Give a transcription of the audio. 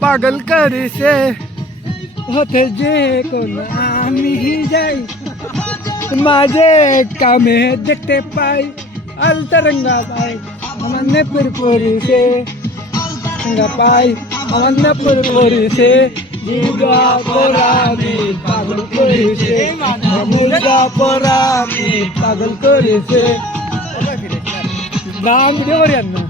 পাগল করেছে হতে যে কোন আমি যাই মাঝে কামে দেখতে পাই আলতারঙ্গা পাই আমার নেপুর পরিছে পাই আমার নেপুর পরিছে মুর্গা পরানি পাগল করেছে মুর্গা পরানি পাগল করেছে নাম ভিডিও করি না